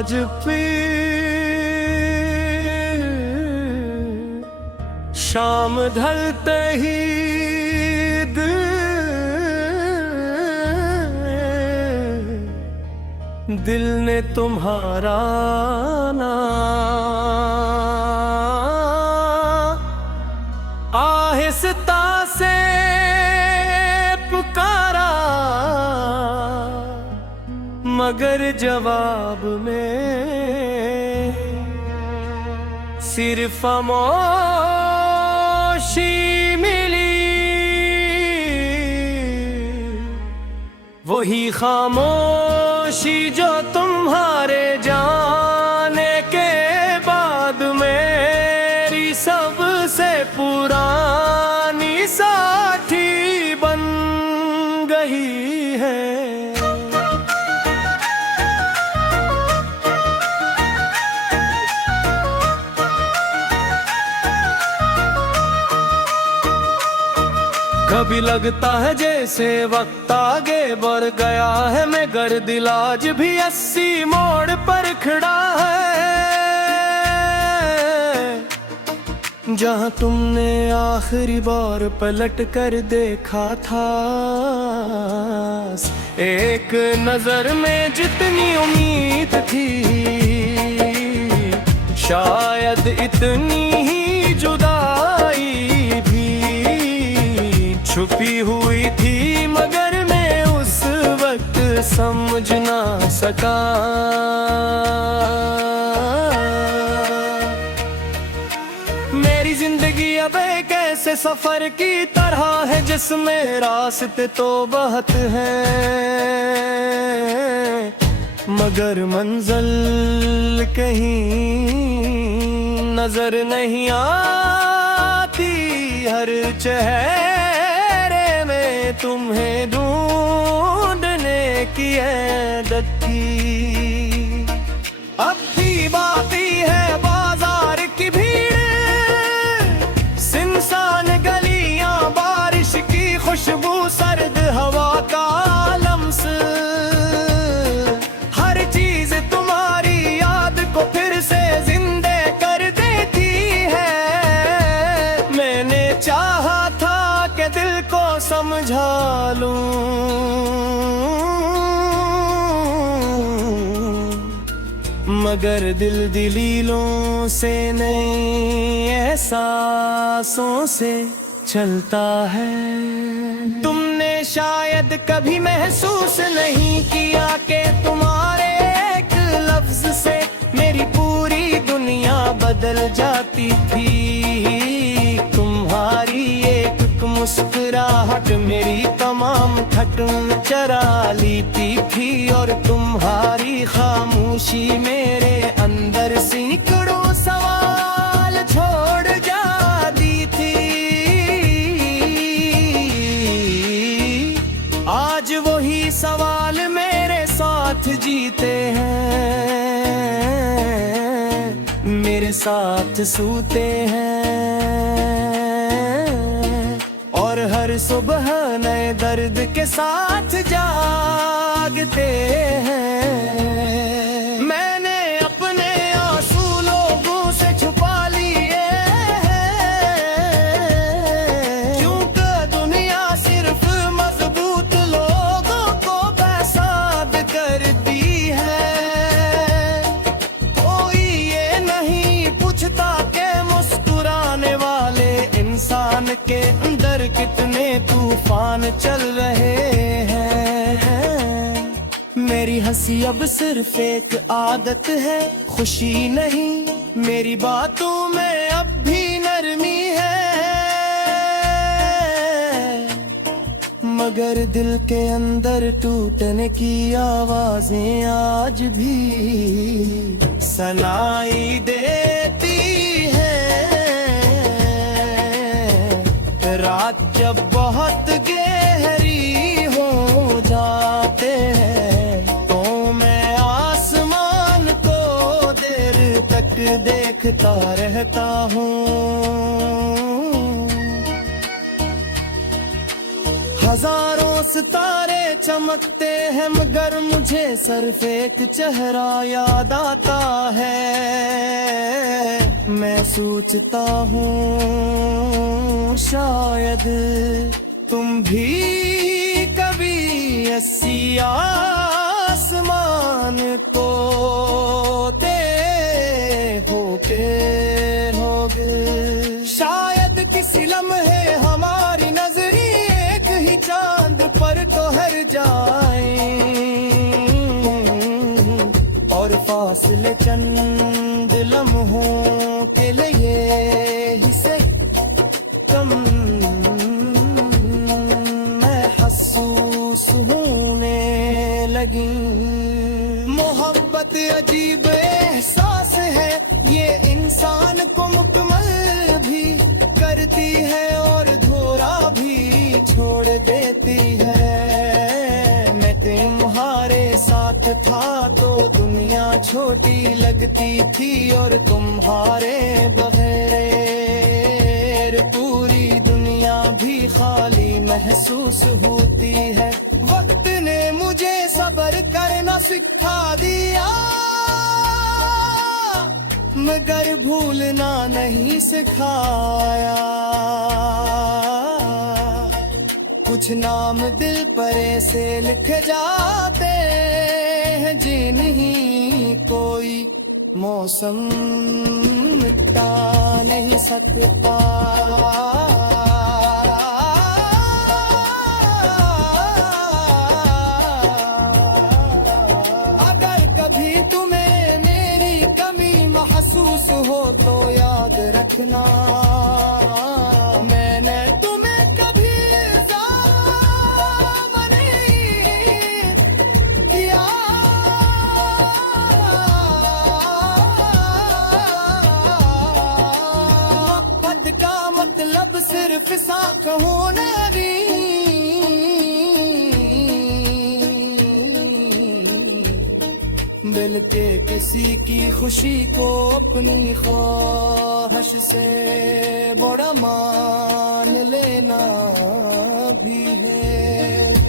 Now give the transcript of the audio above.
आज पीर शाम ढलते ही दिल ने तुम्हारा नाम आहिस्ता से पुकारा, मगर जवाब में सिर्फ खामोशी मिली। वही खामोशी जो तुम्हारे जाने के बाद मेरी सबसे पुरानी साथी बन गई है। कभी लगता है जैसे वक्त आगे बढ़ गया है, मगर दिल आज भी 80 मोड़ पर खड़ा है। जहां तुमने आखिरी बार पलट कर देखा था, एक नजर में जितनी उम्मीद थी, शायद इतनी ही जुदाई भी छुपी हुई थी, मगर मैं उस वक्त समझ ना सका। मेरी जिंदगी अब एक ऐसे सफर की तरह है जिसमें रास्ते तो बहुत हैं, मगर मंजिल कहीं नजर नहीं आती। हर चेहरे में तुम्हें ढूंढने की आदत थी। अब भी बाकी है बाजार की भीड़, सुनसान गलियां, बारिश की खुशबू, सर्द हवा का लम्स। हर चीज तुम्हारी याद को फिर से जिंदे कर देती है। मैंने चाहा था कि दिल को समझा लूं, मगर दिल दलीलों से नहीं एहसासों से चलता है। तुमने शायद कभी महसूस नहीं किया कि तुम्हारे एक लफ्ज से मेरी पूरी दुनिया बदल जाती थी। तुम्हारी एक मुस्कुराहट मेरी तमाम थकन चरा लेती थी, और तुम्हारी खामोशी मेरे अंदर सैकड़ों सवाल छोड़ जाती थी। आज वही सवाल मेरे साथ जीते हैं, मेरे साथ सूते हैं, और हर सुबह नए दर्द के साथ जागते हैं। मैंने अपने आंसू लोगों से छुपा लिए हैं, क्योंकि दुनिया सिर्फ मजबूत लोगों को बर्बाद करती है। कोई ये नहीं पूछता कि मुस्कुराने वाले इंसान के अंदर कितने तूफान चल रहे हैं। मेरी हंसी अब सिर्फ एक आदत है, खुशी नहीं। मेरी बातों में अब भी नरमी है, मगर दिल के अंदर टूटने की आवाजें आज भी सुनाई देती है। रात जब बहुत गहरी हो जाते हैं, तो मैं आसमान को देर तक देखता रहता हूँ। हजारों सितारे चमकते हैं मगर मुझे सिर्फ एक चेहरा याद आता है। मैं सोचता हूँ शायद तुम भी कभी ऐसी आसमान को होगे। शायद किसी लम्हे हमारी नजरी एक ही चांद पर तो हर जाए और फासले चंद लम्हों के लिए ही से कम महसूस होने लगी। मोहब्बत अजीब एहसास है, ये इंसान को मुकम्मल भी करती है और धोरा भी छोड़ देती है। मैं तुम्हारे साथ था तो दुनिया छोटी लगती थी और तुम्हारे बगैर पूरी दुनिया भी खाली महसूस होती है। वक्त ने मुझे सब्र करना सिखा दिया मगर भूलना नहीं सिखाया। कुछ नाम दिल पर ऐसे लिख जाते हैं जिन्हीं कोई मौसम मिटा नहीं सकता। अगर कभी तुम्हें मेरी कमी महसूस हो तो याद रखना मैंने तुम्हें कभी ज़ाया नहीं किया। मोहब्बत का मतलब सिर्फ साथ होना भी बल्कि किसी की खुशी को अपनी ख्वाहिश से बड़ा मान लेना भी है।